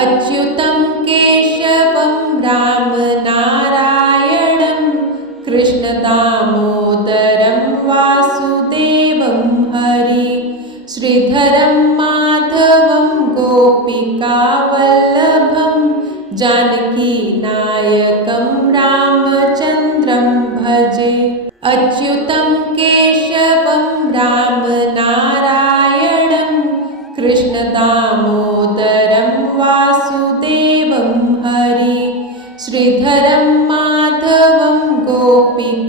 अच्युतं केशवं रामनारायणं कृष्णदामोदरं वासुदेवं हरि श्रीधरं माधवं गोपिकावल्लभं जानकीनायकं रामचन्द्रं भजे। अच्युतं केशवं रामनारायणं कृष्णदामोदरं वासुदेवं हरि श्रीधरं माधवं गोपिकावल्लभं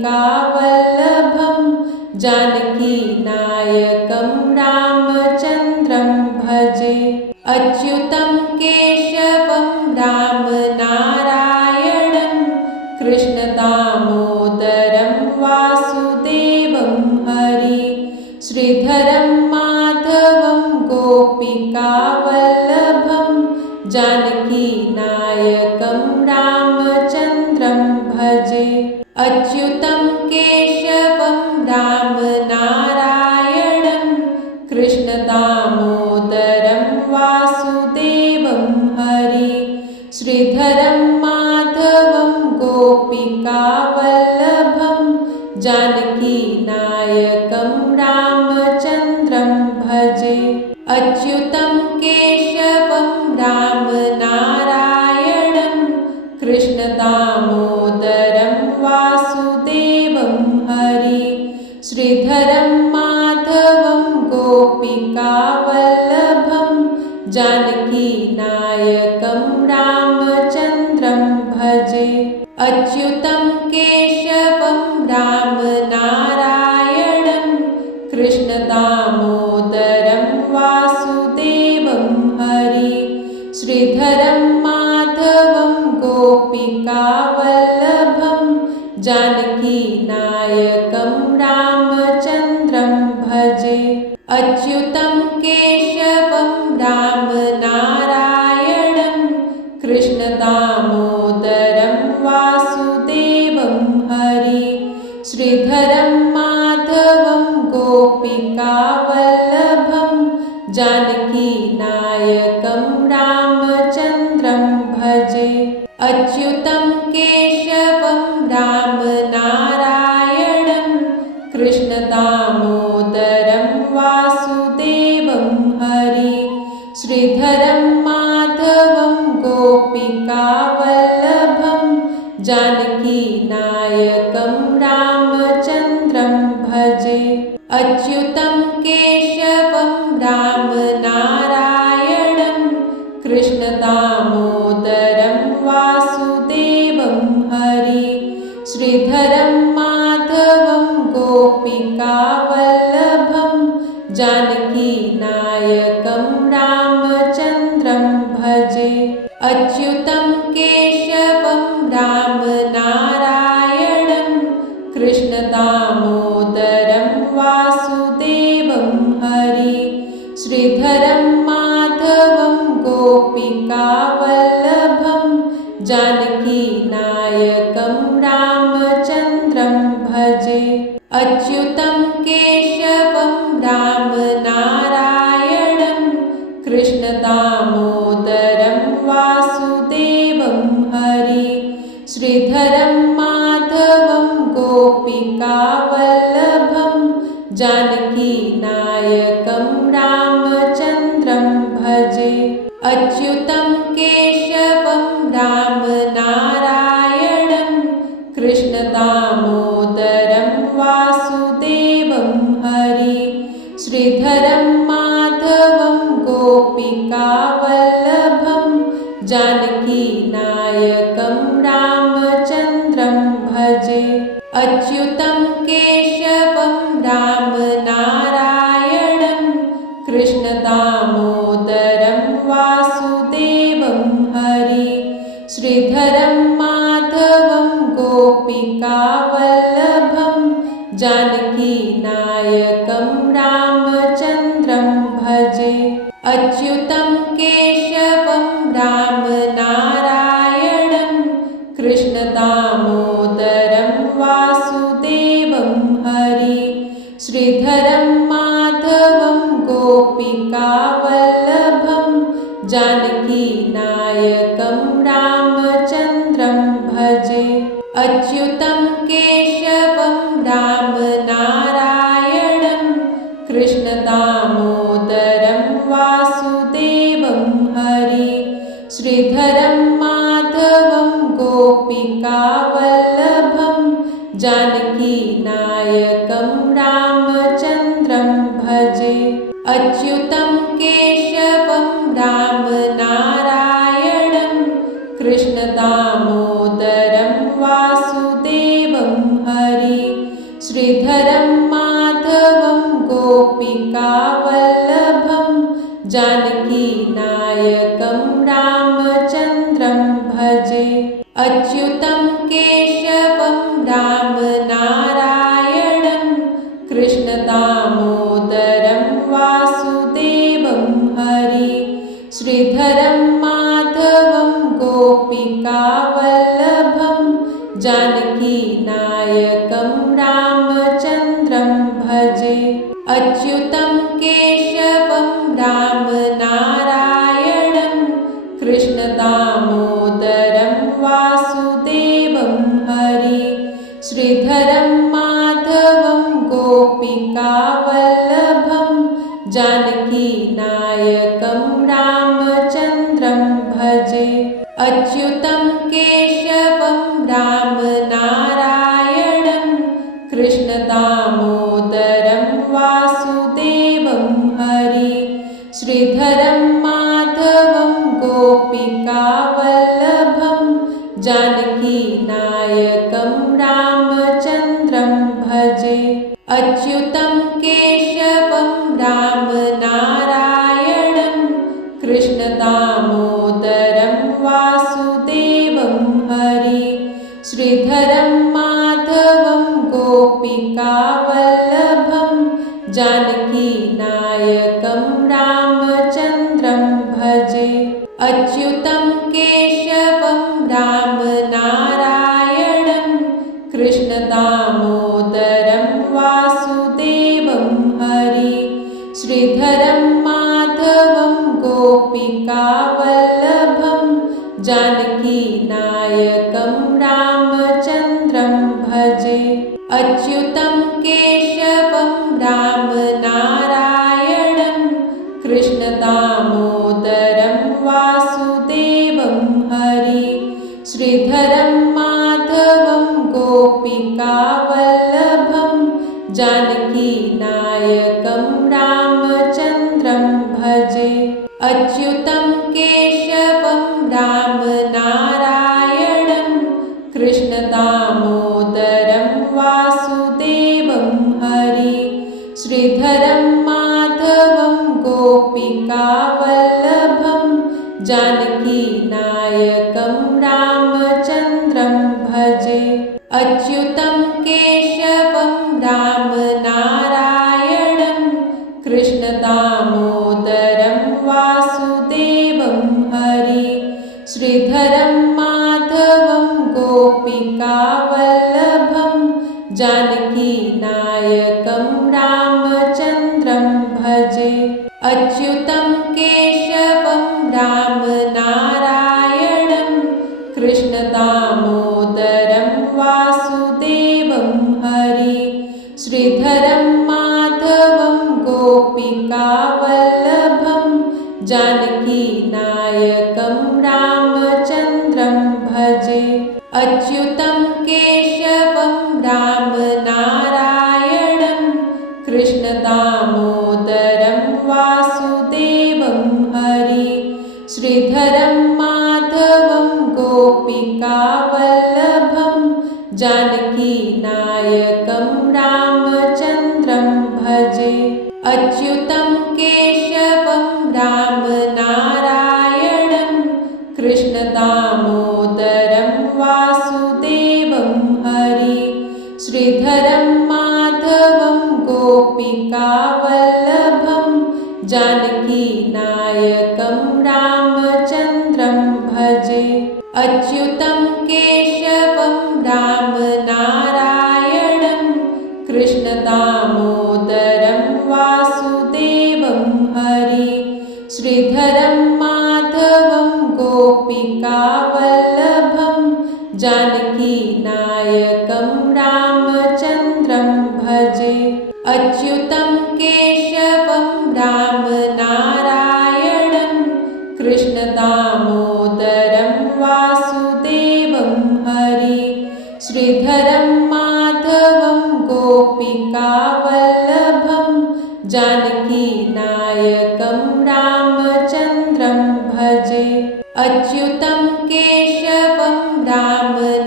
जानकीनायकं रामचन्द्रं भजे। अच्युतं केशवं रामनारायणं कृष्णदामोदरं वासुदेवं हरि श्रीधरं माधवं गोपिकावल्लभं जानकीनायकं रामचन्द्रं भजे। अच्युतं केशवं रामनारायणं कृष्णदामोदरं वासुदेवं हरि श्रीधरं माधवं गोपिकावल्लभं जानकीनायकं रामचन्द्रं भजे। अच्युतं केशवं रामनारायणं कृष्णदामोदरं वासुदेवं हरि श्रीधरं माधवं गोपिकावल्लभं जानकीनायकं रामचन्द्रं भजे। अच्युतं केशवं रामनारायणं कृष्णदामोदरं वासुदेवं हरि श्रीधरं माधवं गोपिकावल्लभं जानकीनायकं रामचन्द्रं भजे। अच्युतं केशवं रामनारायणं कृष्णदामोदरं वासुदेवं हरि श्रीधरं माधवं गोपिकावल्लभं जानकीनायकं रामचन्द्रं भजे। अच्युतं केशवं रामनारायणं कृष्णदामोदरं वासुदेवं हरि श्रीधरं माधवं गोपिकावल्लभं जानकीनायकं रामचन्द्रं भजे। अच्युतं केशवं रामनारायणं कृष्णदामोदरं वासुदेवं हरि श्रीधरं माधवं गोपिकावल्लभं जानकीनायकं रामचन्द्रं भजे। अच्युतं केशवं रामनारायणं कृष्णदामोदरं वासुदेवं हरि श्रीधरं माधवं गोपिकावल्लभं जानकीनायकं रामचन्द्रं भजे। अच्युतं केशवं रामनारायणं कृष्णदामोदरं वासुदेवं हरि श्रीधरं माधवं गोपिकावल्लभं जानकीनायकं रामचन्द्रं भजे। अच्युतं केशवं रामनारायणं कृष्णदामोदरं वासुदेवं हरि श्रीधरं माधवं गोपिकावल्लभं जानकीनायकं रामचन्द्रं भजे। अच्युतं केशवं रामनारायणं कृष्णदामोदरं वासुदेवं हरि श्रीधरं माधवं गोपिकावल्लभं जानकीनायकं रामचन्द्रं भजे। अच्युतं केशवं रामनारायणं कृष्णदामोदरं वासुदेवं हरि श्रीधरं माधवं गोपिकावल्लभं जानकीनायकं नायकं रामचन्द्रं भजे। अच्युतं केशवं रामनारायणं कृष्णदामोदरं वासुदेवं हरि। श्रीधरं माधवं गोपिकावल्लभं जानकीनायकं रामचन्द्रं भजे। अच्युतं केशवं रामनारायणं कृष्णदामोदरं वासुदेवं हरि। श्रीधरं माधवं गोपिकावल्लभं जानकीनायकं रामचन्द्रं भजे। अच्युतं केशवं रामनारायणं कृष्णदामोदरं वासुदेवं हरि। श्रीधरं माधवं गोपिकावल्लभं जानकीनायकं रामचन्द्रं भजे। अच्युतं केशवं रामनारायणं कृष्णदामोदरं वासुदेवं हरि। श्रीधरं माधवं गोपिकावल्लभं जानकीनायकं रामचन्द्रं भजे। अच्युतं केशवं रामनारायणं कृष्णदामोदरं वासुदेवं हरि। श्रीधरं माधवं गोपिकावल्लभं जानकीनायकं रामचन्द्रं भजे। अच्युतं केशवं रामनारायणं कृष्णदामोदरं वासुदेवं हरि। श्रीधरं माधवं गोपिकावल्लभं जानकीनायकं रामचन्द्रं भजे। अच्युतं केशवं रामनारायणं कृष्णदामोदरं वासुदेवं हरि। श्रीधरं माधवं गोपिकावल्लभं जानकीनायकं रामचन्द्रं भजे। अच्युतं केशवं रामनारायणं कृष्णदामोदरं वासुदेवं हरि। श्रीधरं माधवं गोपिकावल्लभं जानकीनायकं रामचन्द्रं भजे। अच्युतं केशवं रामनारायणं कृष्णदामोदरं वासुदेवं हरि। श्रीधरं माधवं गोपिकावल्लभं जानकीनायकं रामचन्द्रं भजे। अच्युतं केशवं रामनारायणं कृष्णदामोदरं वासुदेवं हरि। श्रीधरं माधवं गोपिकावल्लभं जानकीनायकं रामचन्द्रं भजे। अच्युतं केशवं रामनारायणं कृष्णदामोदरं वासुदेवं हरि। श्रीधरं माधवं गोपिकावल्लभं जानकीनायकं रामचन्द्रं भजे। अच्युतं केशवं रामनारायणं कृष्णदामोदरं वासुदेवं हरि। श्रीधरं माधवं गोपिकावल्लभं जानकीनायकं रामचन्द्रं भजे। अच्युतं केशवं रामनारायणं कृष्णदामोदरं वासुदेवं हरि। श्रीधरं माधवं गोपिकावल्लभं जानकीनायकं रामचन्द्रं भजे। अच्युतं केशवं रामनारायणं कृष्णदामोदरं वासुदेवं हरि। श्रीधरं माधवं गोपिकावल्लभं जानकीनायकं रामचन्द्रं भजे। अच्युतं केशवं रामनारायणं कृष्णदामोदरं वासुदेवं हरि। श्रीधरं माधवं गोपिकावल्लभं जानकीनायकं रामचन्द्रं भजे। अच्युतं केशवं रामनारायणं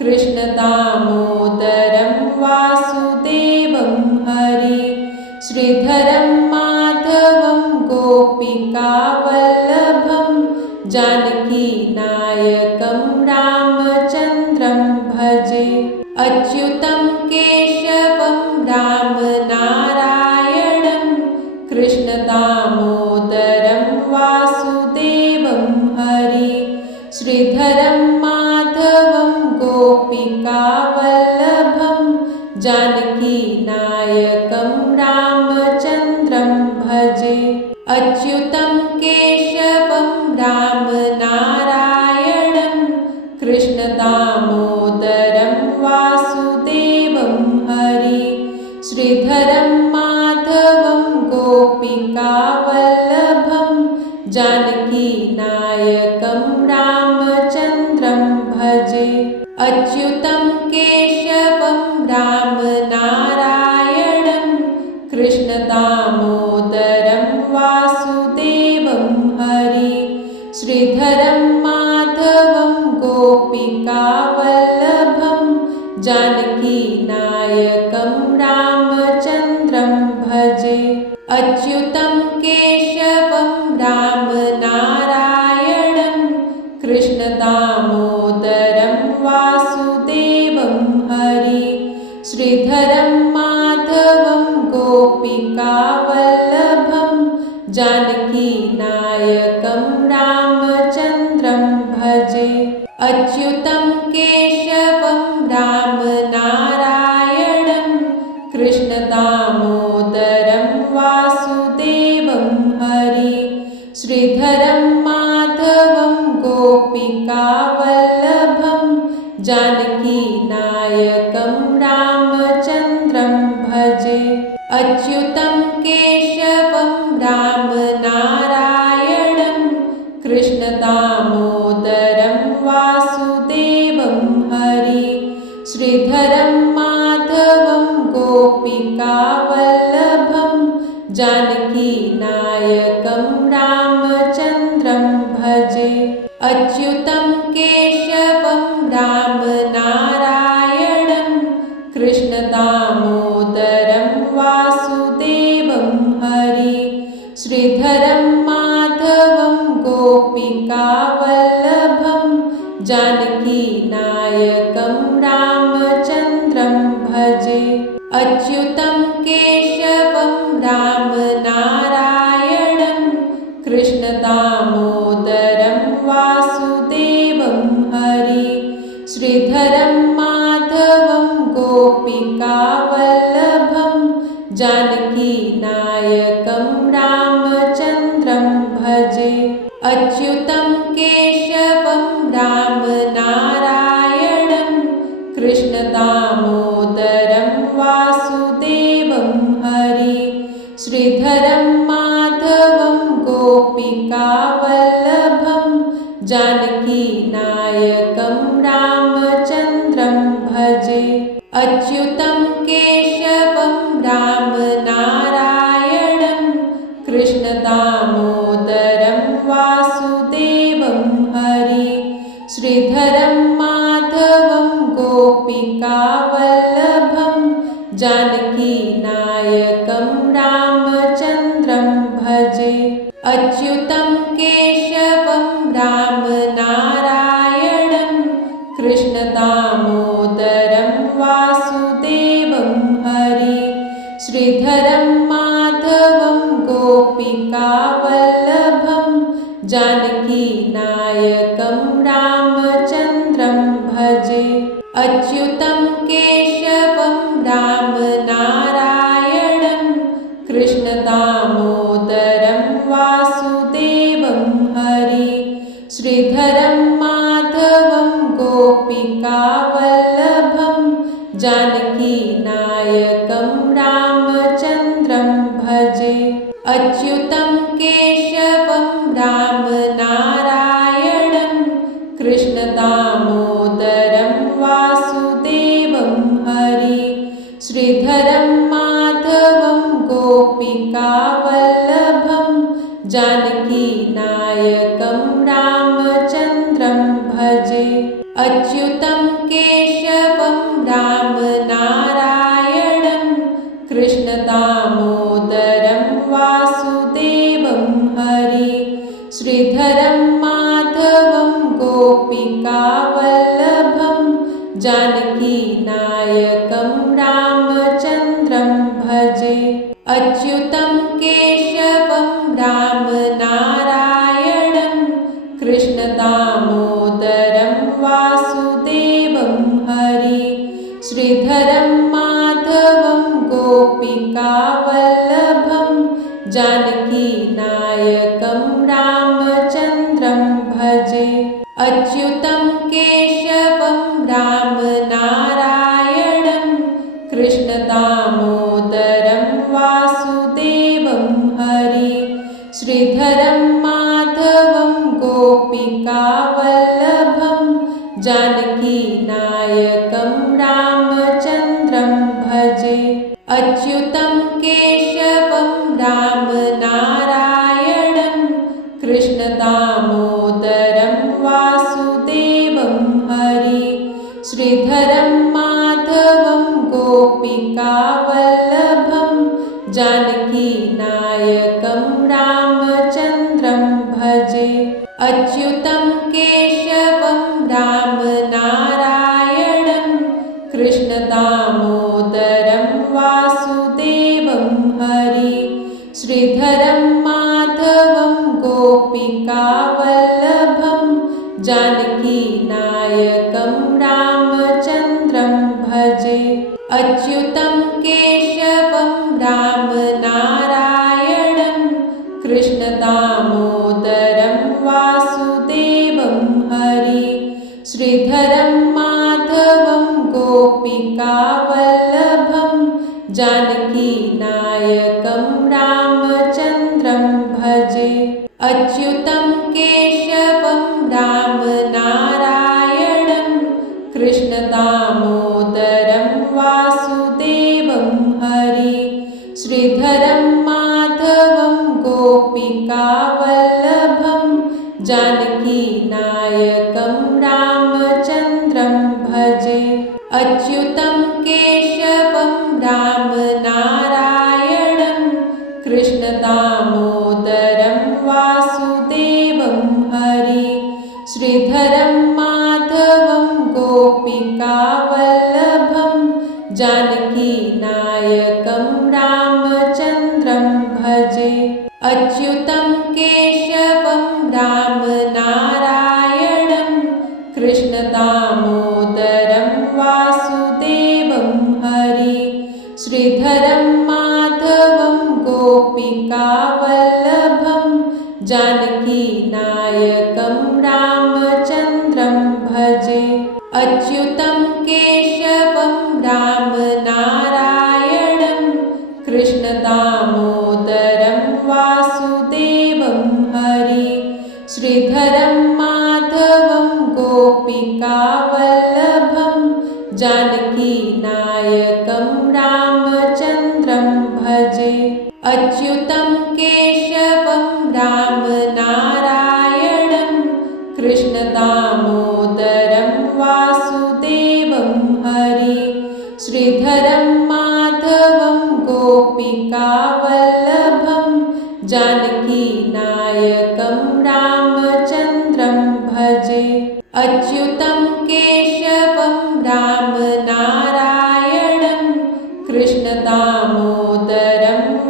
कृष्णदामोदरं वासुदेवं हरि। श्रीधरं माधवं गोपिकावल्लभं जानकीनायकं रामचन्द्रं भजे। अच्युतं केशवं रामनारायणं कृष्णदामोदरं वासुदेवं हरि। श्रीधरं माधवं गोपिकावल्लभं जानकीनायकं रामचन्द्रं भजे। अच्युतं केशवं रामनारायणं कृष्णदामोदरं वासुदेवं हरि। श्रीधरं माधवं गोपिकावल्लभं जानकीनायकं रामचन्द्रं भजे। अच्युतं केशवं रामनारायणं कृष्णदामोदरं वासुदेवं हरि। श्रीधरं माधवं गोपिकावल्लभं जानकीनायकं रामचन्द्रं भजे। अच्युतं केशवं रामनारायणं कृष्णदामोदरं वासुदेवं हरि। श्रीधरं माधवं गोपिकावल्लभं जानकीनायकं रामचन्द्रं भजे। अच्युतं केशवं रामनारायणं कृष्णदामोदरं वासुदेवं हरि। श्रीधरं माधवं गोपिकावल्लभं जानकीनायकं रामचन्द्रं भजे। अच्युतं केशवं रामनारायणं कृष्णदामोदरं वासुदेवं हरि। श्रीधरं माधवं गोपिकावल्लभं जानकीनायकं रामचन्द्रं भजे। अच्युतं केशवं रामनारायणं कृष्णदामोदरं वासुदेवं हरि। श्रीधरं माधवं गोपिकावल्लभं जानकीनायकं रामचन्द्रं भजे। अच्युतं केशवं रामनारायणं कृष्णदामोदरं वासुदेवं हरि। श्रीधरं माधवं गोपिकावल्लभं जानकीनायकं रामचन्द्रं भजे। अच्युतं केशवं रामनारायणं कृष्णदामोदरं वासुदेवं हरि। श्रीधरं माधवं गोपिकावल्लभं जानकीनायकं रामचन्द्रं भजे। अच्युतं केशवं रामनारायणं कृष्णदामोदरं वासुदेवं हरि। श्रीधरं माधवं गोपिकावल्लभं जानकीनायकं रामचन्द्रं भजे। अच्युतं केशवं रामनारायणं कृष्णदामोदरं वासुदेवं हरि। श्रीधरं माधवं गोपिकावल्लभं जानकीनायकं रामचन्द्रं भजे। अच्युतं केशवं रामनारायणं कृष्णदामोदरं वासुदेवं हरि। श्रीधरं माधवं गोपिकावल्लभं जानकीनायकं रामचन्द्रं भजे। अच्युतं केशवं रामनारायणं कृष्णदामोदरं वासुदेवं हरि। श्रीधरं माधवं गोपिकावल्लभं जानकीनायकं रामचन्द्रं भजे। अच्युतं केशवं रामनारायणं कृष्णदामोदरं वासुदेवं हरि। श्रीधरं माधवं गोपिकावल्लभं जानकीनायकं रामचन्द्रं भजे। अच्युतं केशवं रामनारायणं कृष्णदामोदरं वासुदेवं हरि। श्रीधरं माधवं गोपिकावल्लभं जानकीनायकं रामचन्द्रं भजे। अच्युतं केशवं रामनारायणं कृष्णदामोदरं वासुदेवं हरि। श्रीधरं माधवं गोपिकावल्लभं जानकीनायकं रामचन्द्रं भजे। अच्युतं केशवं रामनारायणं कृष्णदामोदरं वासुदेवं हरि। श्रीधरं माधवं गोपिकावल्लभं जानकीनायकं रामचन्द्रं भजे। अच्युतं केशवं रामनारायणं कृष्णदामोदरं वासुदेवं हरि। श्रीधरं माधवं गोपिकावल्लभं जानकीनायकं रामचन्द्रं भजे। अच्युतं केशवं रामनारायणं कृष्णदामोदरं वासुदेवं हरि। श्रीधरं माधवं गोपिकावल्लभं जानकीनायकं रामचन्द्रं भजे। अच्युतं केशवं रामनारायणं कृष्णदामोदरं वासुदेवं हरि। श्रीधरं माधवं गोपिकावल्लभं जानकीनायकं रामचन्द्रं भजे। अच्युतं केशवं रामनारायणं कृष्णदामोदरं वासुदेवं हरि। श्रीधरं माधवं गोपिकावल्लभं जानकीनायकं रामचन्द्रं भजे। अच्युतं केशवं रामनारायणं कृष्णदामोदरं वासुदेवं हरि। श्रीधरं माधवं गोपिकावल्लभं जानकीनायकं रामचन्द्रं भजे। अच्युतं केशवं रामनारायणं कृष्णदामोदरं वासुदेवं हरि। श्रीधरं माधवं गोपिकावल्लभं जानकीनायकं रामचन्द्रं भजे। अच्युतं केशवं रामनारायणं कृष्णदामोदरं वासुदेवं हरि। श्रीधरं माधवं गोपिकावल्लभं जानकीनायकं रामचन्द्रं भजे। अच्युतं केशवं रामनारायणं कृष्णदामोदरं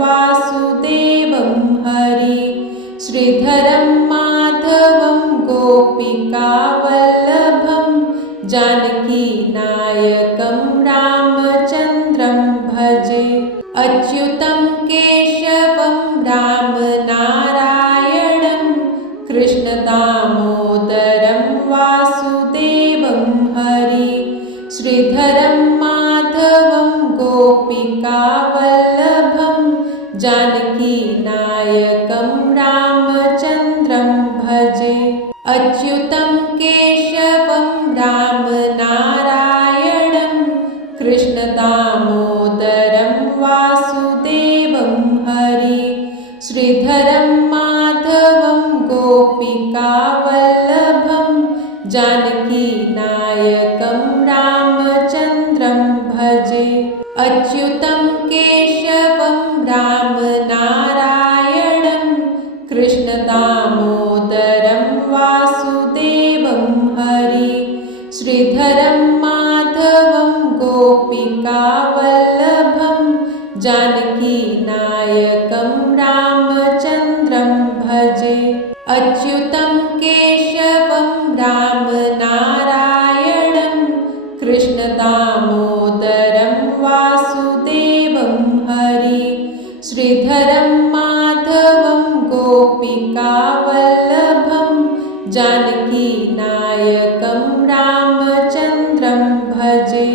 वासुदेवं हरि। श्रीधरं माधवं गोपिकावल्लभं जानकीनायकं रामचन्द्रं भजे। अच्युतं केशवं रामनारायणं कृष्ण कृष्णदामोदरं वासुदेवं हरि श्रीधरं माधवं गोपिकावल्लभं जानकीनायकं रामचन्द्रं भजे अच्युतं केशवं रामनारायणं कृष्णदामोदरं वासुदेवं हरि श्रीधरं माधवं गोपिकावल्लभं जानकीनायकं रामचन्द्रं भजे अच्युतं केशवं रामनारायणं कृष्णदामोदरं वासुदेवं हरि श्रीधरं माधवं गोपिकावल्लभं जानकीनायकं रामचन्द्रं भजे अच्युतं केशवं रामनारायणं कृष्णदामोदरं वासुदेवं हरि श्रीधरं माधवं गोपिकावल्लभं जानकीनायकं रामचन्द्रं भजे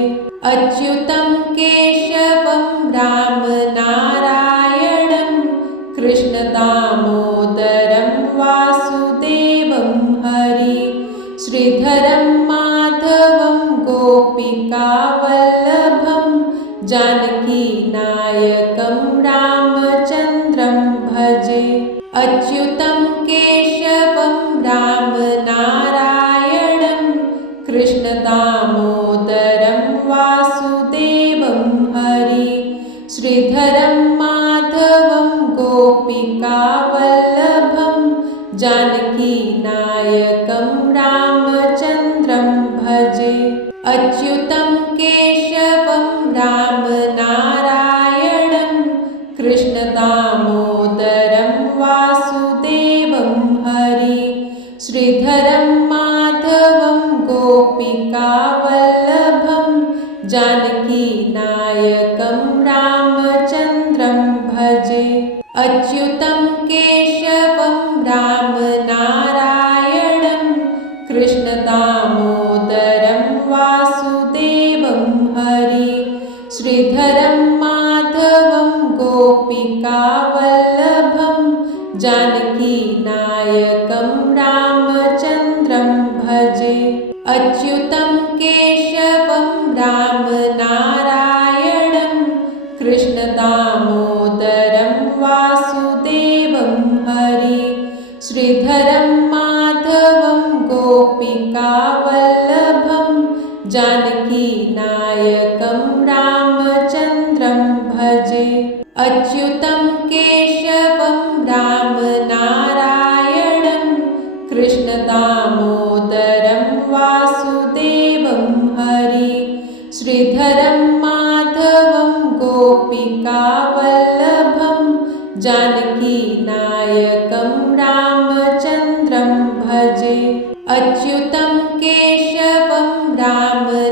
अच्युतं केशवं रामनारायणं कृष्णदामोदरं वासुदेवं हरि श्रीधरं माधवं गोपिकावल्लभं जानकीनायकं रामचन्द्रं भजे अच्युतं केशवं रामनारायणं कृष्णदामोदरं वासुदेवं हरि श्रीधरं माधवं गोपिकावल्लभं जानकीनायकं रामचन्द्रं भजे अच्युतं केशवं रामनारायणं कृष्णदामोदरं वासुदेवं हरि श्रीधरं माधवं गोपिकावल्लभं जानकीनायकं रामचन्द्रं भजे अच्युतं केशवं रामनारायणं कृष्णदामोदरं वासुदेवं हरि श्रीधरं माधवं गोपिकावल्लभं जानकीनायकं रामचन्द्रं भजे अच्युतं केशवं रामनारायणं कृष्णदामोदरं वासुदेवं हरि श्रीधरं माधवं गोपिकावल्लभं जानकीनायकं रामचन्द्रं भजे अच्युतं केशवं रामनारायणं कृष्णदामोदरं वासुदेवं हरि श्रीधरं माधवं गोपिकावल्लभं जानकीनायकं रामचन्द्रं भजे अच्युतं केशवं रामनारायणं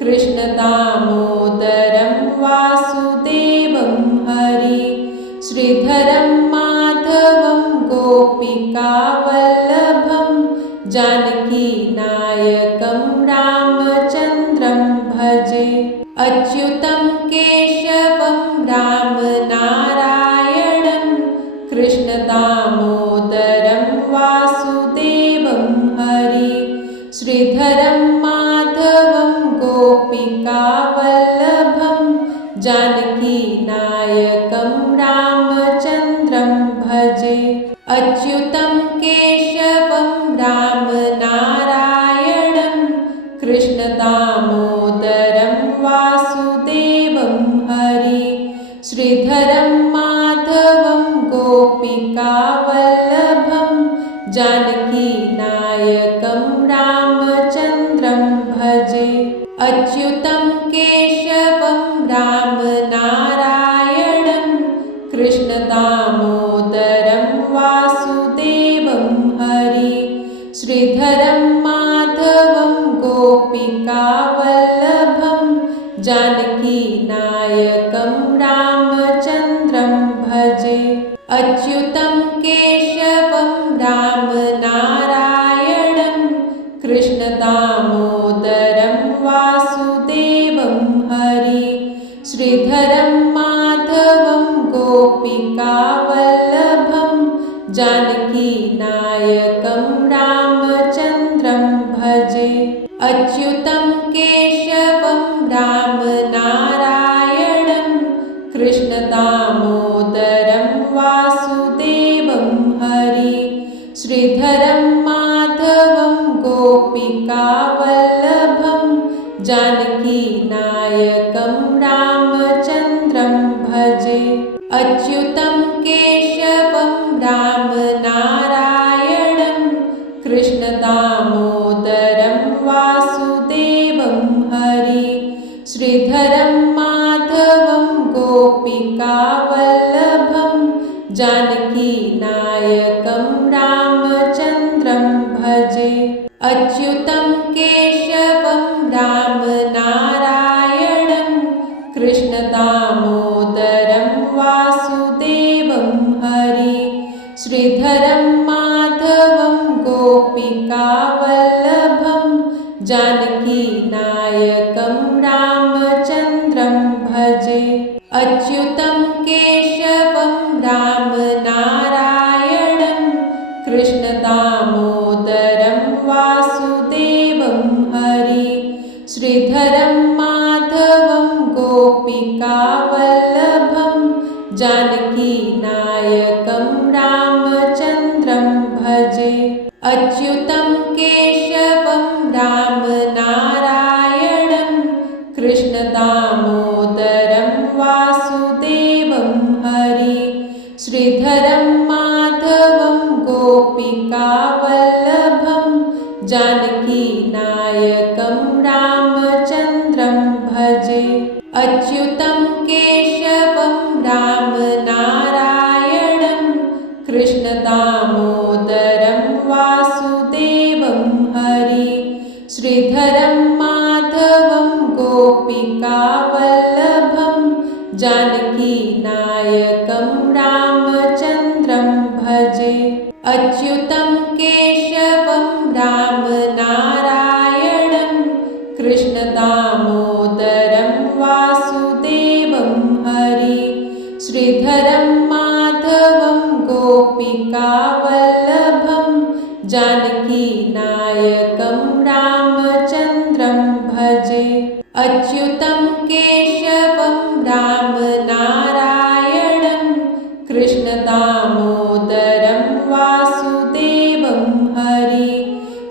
कृष्णदामोदरं वासुदेवं हरि श्रीधरं माधवं गोपिकावल्लभं जानकीनायकं रामचन्द्रं भजे अच्युतं केशवं रामनारायणं कृष्णदामोदरं वासुदेवं हरि श्रीधरं माधवं गोपिकावल्लभं जानकीनायकं रामचन्द्रं भजे अच्युतं केशवं रामनारायणं कृष्णदामोदरं वासुदेवं हरि श्रीधरं माधवं गोपिकावल्लभं जानकीनायकं रामचन्द्रं भजे अच्युतं केशवं रामनारायणं कृष्णदामोदरं वासुदेवं हरि श्रीधरं माधवं गोपिकावल्लभं जानकीनायकं रामचन्द्रं भजे अच्युतं केशवं रामनारायणं कृष्णदामोदरं वासुदेवं हरि श्रीधरं माधवं गोपिकावल्लभं जानकीनायकं रामचन्द्रं भजे अच्युतं केशवं रामनारायणं कृष्णदामोदरं वासुदेवं हरि श्रीधरं माधवं गोपिकावल्लभं जानकीनायकं रामचन्द्रं भजे अच्युतं केशवं रामनारायणं कृष्णदामोदरं वासुदेवं हरि श्रीधरं माधवं गोपिकावल्लभं जानकीनायकं रामचन्द्रं भजे अच्युतं केशवं रामनारायणं कृष्णदामोदरं वासुदेवं हरि श्रीधरं माधवं गोपिकावल्लभं जानकीनायकं रामचन्द्रं भजे अच्युतं केशवं रामनारायणं कृष्णदामोदरं वासुदेवं हरि श्रीधरं माधवं गोपिकावल्लभं जानकीनायकं रामचन्द्रं भजे अच्युतं केशवं रामनारायणं कृष्णदामोदरं वासुदेवं हरि श्रीधरं माधवं गोपिकावल्लभं जानकीनायकं रामचन्द्रं भजे अच्युतं केशवं रामनारायणं कृष्णदामोदरं वासुदेवं हरि श्रीधरं माधवं गोपिकावल्लभं जानकीनायकं रामचन्द्रं भजे अच्युतं केशवं रामनारायणं कृष्णदामोदरं वासुदेवं हरि श्रीधरं माधवं गोपिकावल्लभं जानकीनायकं रामचन्द्रं भजे अच्युतं केशवं रामनारायणं कृष्णदामोदरं वासुदेवं हरि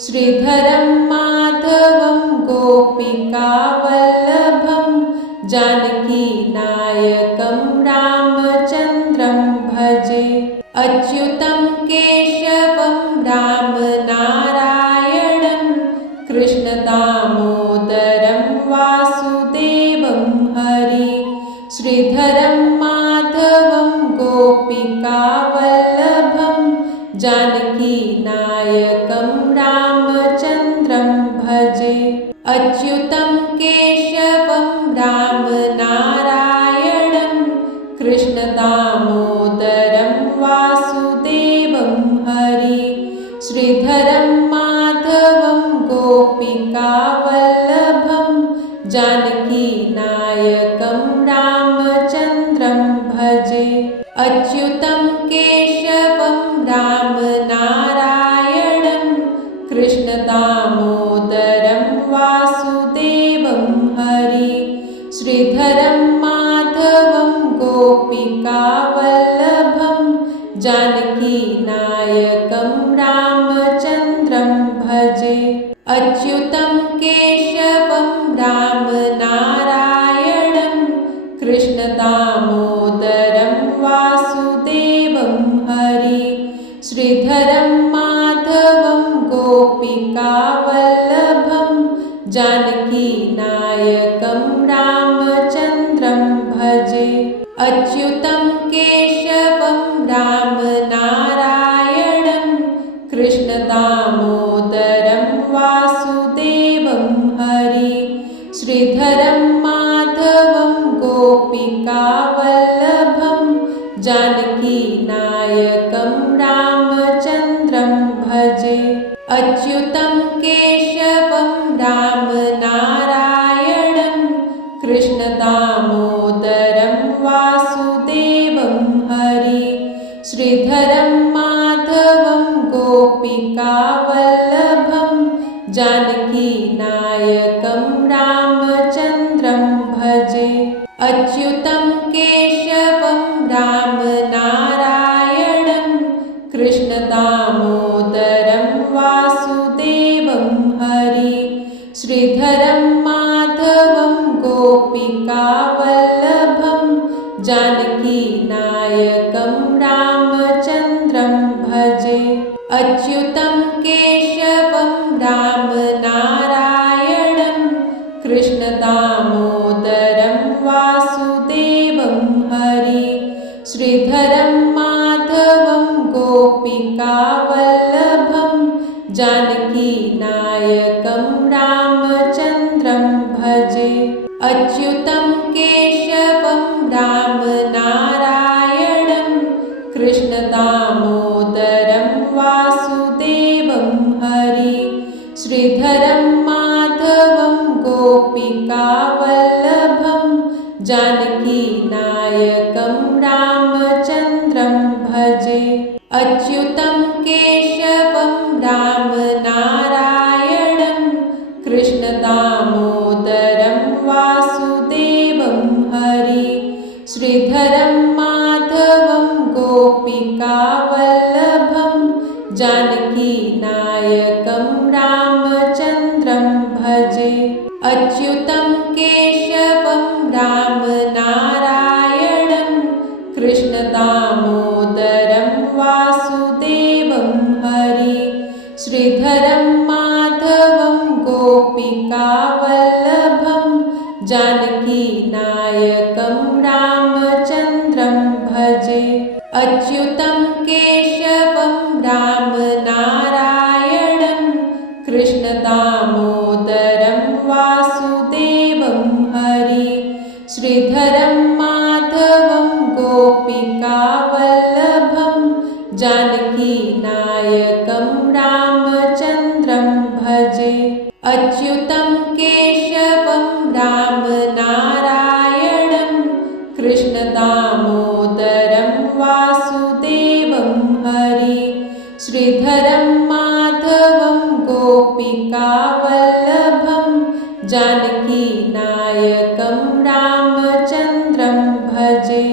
श्रीधरं माधवं गोपिकावल्लभं जानकीनायकं रामचन्द्रं भजे अच्युतं केशवं रामनारायणं कृष्णदामोदरं वासुदेवं हरि श्रीधरं माधवं गोपिकावल्लभं जानकीनायकं रामचन्द्रं भजे अच्युतं केशवं रामनारायणं कृष्णदामोदरं वासुदेवं हरि श्रीधरं माधवं गोपिकावल्लभं जानकीनायकं रामचन्द्रं भजे अच्युतं केशवं रामनारायणं कृष्णदामोदरं वासुदेवं हरि श्रीधरं माधवं गोपिकावल्लभं जानकीनायकं रामचन्द्रं भजे अच्युतं केशवं रामनारायणं कृष्णदामोदरं वासुदेवं हरि श्रीधरं माधवं गोपिकावल्लभं जानकीनायकं रामचन्द्रं भजे अच्युतं केशवं रामनारायणं कृष्णदामोदरं वासुदेवं हरि श्रीधरं माधवं गोपिकावल्लभं जानकीनायकं रामचन्द्रं अच्युतं केशवं रामनारायणं कृष्णदामोदरं वासुदेवं हरि श्रीधरं माधवं गोपिकावल्लभं जानकीनायकं रामचन्द्रं भजे। अच्युतं केशवं रामनारायणं कृष्णदामोदरं वासुदेवं हरि श्रीधरं माधवं गोपिकावल्लभं जानकीनायकं रामचन्द्रं भजे। अच्युतं केशवं रामनारायणं कृष्णदामोदरं वासुदेवं हरि श्रीधरं माधवं गोपिकावल्लभं जानकीनायकं रामचन्द्रं भजे। अच्युतं केशवं रामनारायणं कृष्णदामोदरं वासुदेवं हरि श्रीधरं माधवं गोपिकावल्लभं जानकीनायकं रामचन्द्रं भजे। अच्युतं केशवं रामनारायणं कृष्णदामोदरं वासुदेवं हरि श्रीधरं माधवं गोपिकावल्लभं जानकीनायकं रामचन्द्रं भजे। अच्युतं केशवं रामनारायणं कृष्णदामोदरं वासुदेवं हरि श्रीधरं माधवं गोपिकावल्लभं जानकीनायकं रामचन्द्रं भजे। अच्युतं केशवं रामनारायणं कृष्णदामोदरं वासुदेवं हरि श्रीधरं माधवं गोपिकावल्लभं जानकीनायकं रामचन्द्रं भजे। अच्युतं केशवं रामनारायणं कृष्णदामोदरं वासुदेवं हरि श्रीधरं माधवं गोपिकावल्लभं जानकीनायकं रामचन्द्रं भजे।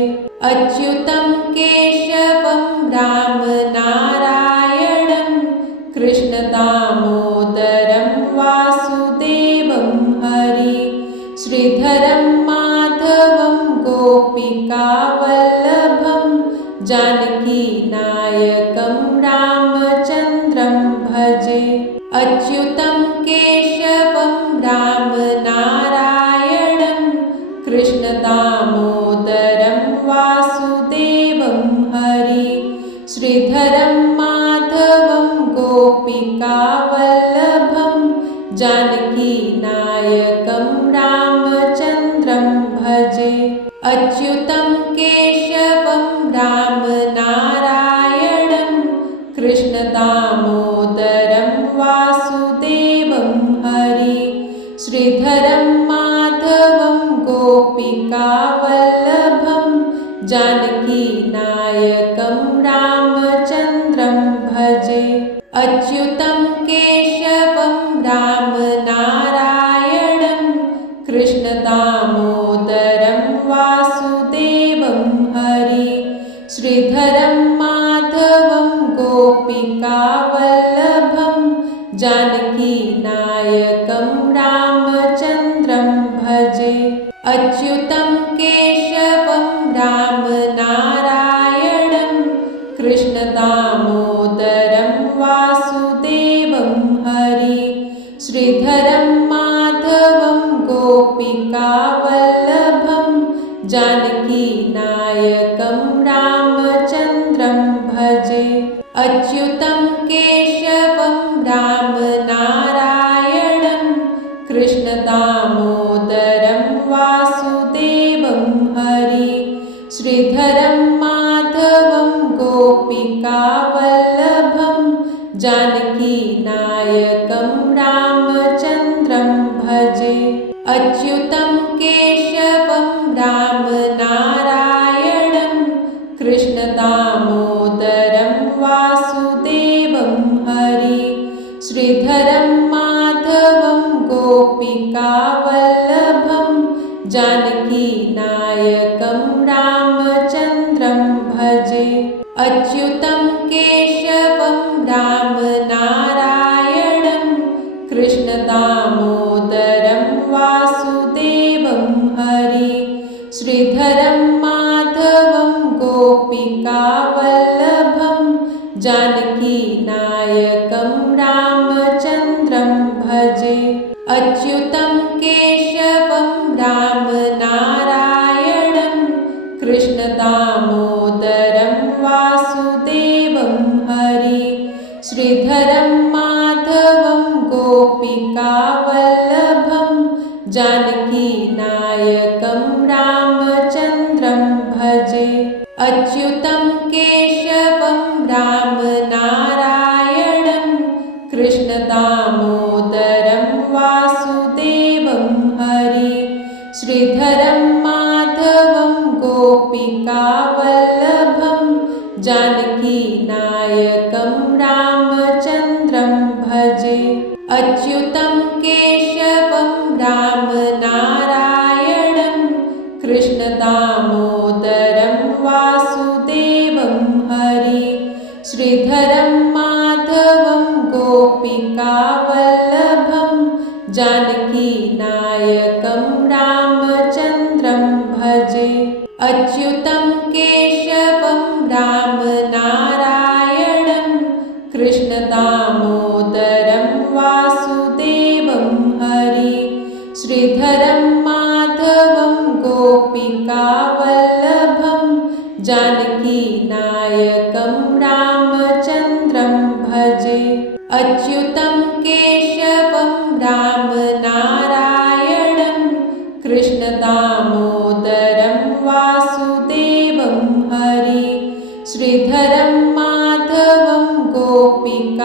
अच्युतं केशवं रामनारायणं कृष्णदामोदरं वासुदेवं हरि श्रीधरं माधवं गोपिकावल्लभं जानकीनायकं रामचन्द्रं भजे। अच्युतं केशवं रामनारायणं कृष्णदामोदरं वासुदेवं हरि श्रीधरं माधवं गोपिकावल्लभं जानकीनायकं रामचन्द्रं भजे। अच्युतं केशवं रामनारायणं कृष्णदामोदरं वासुदेवं हरि श्रीधरं माधवं गोपिकावल्लभं जानकीनायकं रामचन्द्रं भजे। अच्युतं केशवं रामनारायणं कृष्णदामोदरं वासुदेवं हरि श्रीधरं माधवं गोपिकावल्लभं जानकीनायकं रामचन्द्रं भजे। अच्युतं केशवं रामनारायणं कृष्णदामोदरं वासुदेवं हरि श्रीधरं माधवं गोपिकावल्लभं जानकीनायकं रामचन्द्रं भजे। अच्युतं केशवं रामनारायणं कृष्णदामोदरं वासुदेवं हरि श्रीधरं माधवं गोपिकावल्लभं जानकीनायकं रामचन्द्रं भजे। अच्युतं केशवं रामनारायणं कृष्णदामोदरं वासुदेवं हरि। श्रीधरं माधवं गोपिकावल्लभं जानकीनायकं रामचन्द्रं भजे। अच्युतं केशवं रामनारायणं कृष्णदामोदरं वासुदेवं हरि। श्रीधरं माधवं गोपिकावल्लभं जानकीनायकं रामचन्द्रं भजे। अच्युतं केशवं रामनारायणं कृष्णदामोदरं वासुदेवं हरि। श्रीधरं माधवं गोपिकावल्लभं जानकीनायकं रामचन्द्रं भजे। अच्युतं केशवं रामनारायणं कृष्णदामोदरं वासुदेवं हरि। श्रीधरं माधवं गोपिकावल्लभं जानकीनायकं रामचन्द्रं भजे। अच्युतं केशवं रामनारायणं कृष्णदामोदरं वासुदेवं हरि। श्रीधरं माधवं गोपिकावल्लभं जानकीनायकं रामचन्द्रं भजे। अच्युतं केशवं रामनारायणं कृष्णदामोदरं वासुदेवं हरि। श्रीधरं माधवं गोपिकावल्लभं जानकीनायकं रामचन्द्रं भजे। अच्युतं केशवं रामनारायणं कृष्णदामोदरं वासुदेवं हरि। श्रीधरं माधवं गोपिकावल्लभं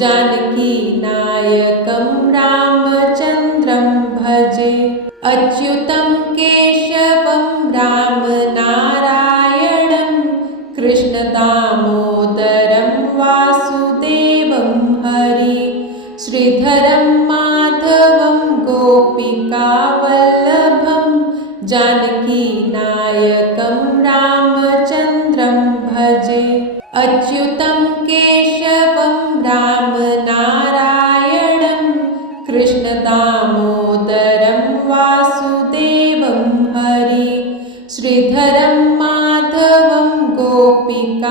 जानकीनायकं रामचन्द्रं भजे। अच्युतं केशवं रामनारायणं कृष्णदामोदरं वासुदेवं हरि। श्रीधरं माधवं गोपिकावल्लभं जानकीनायकं रामचन्द्रं भजे। अच्युतं केशवं रामनारायणं कृष्णदामोदरं वासुदेवं हरि। श्रीधरं माधवं गोपिकावल्लभं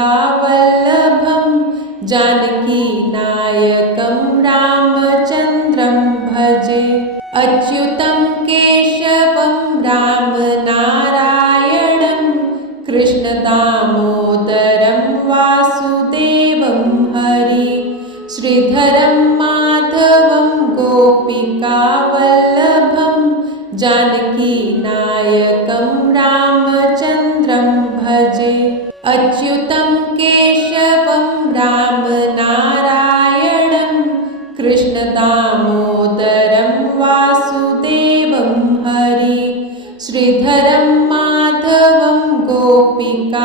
जानकीनायकं रामचन्द्रं भजे। अच्युतं केशवं रामनारायणं कृष्णदामोदरं वासुदेवं हरि। श्रीधरं माधवं गोपिकावल्लभं जानकीनायकं रामचन्द्रं भजे। अच्युतं केशवं रामनारायणं कृष्णदामोदरं वासुदेवं हरि। श्रीधरं माधवं गोपिकावल्लभं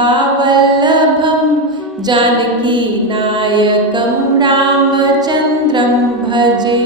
जानकीनायकं रामचन्द्रं भजे।